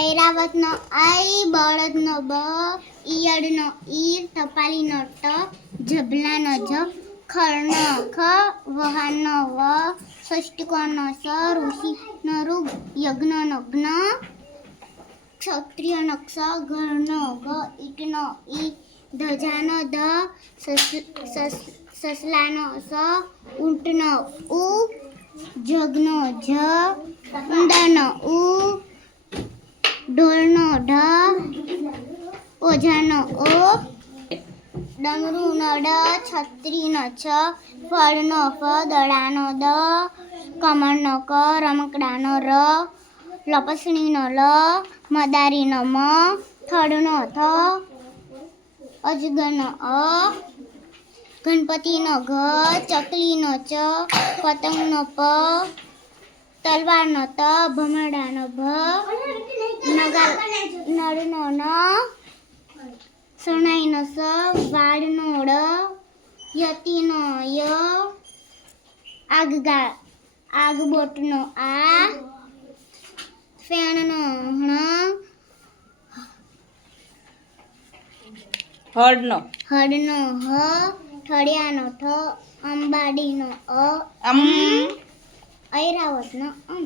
ઐરાવતનો આઈ, બળદનો બ, ઈયળનો ઈર, ટપાલીનો ટ, જભલાનો જ, ખરનો ખ, વહાણનો વ, ષષ્ઠકોણનો સ, ઋષિનો ઋ, યજ્ઞનો જ્ઞ, ક્ષત્રિયનો ક્ષ, ઘરનો ઘ, ઈટનો ઈ, ધજાનો ધ, સસલાનો સ, ઊંટનો ઉ, જગનો જ, ઉંદરનો ઉ, ઢોરનો ઢ, ઓઝાનો ઓ, ડમરુનો ડ, છત્રીનો છ, ફળનો ફ, દડાનો દ, કમળનો ક, રમકડાનો ર, લપસણીનો લ, મદારીનો મ, થડનો થ, અજગરનો અ, ગણપતિનો ઘ, ચકલીનો ચ, પતંગનો પ, તલવારનો ત, ભમરડાનો ભ, નળનો ન, શરણાઈનો સ, વાળનો ળ, યતિનો ય, આગબોટનો આ, ફેણનો હણ, હળનો હ, ઠળિયાનો ઠ, અંબાડીનો અ, ઐરાવતનો અમ.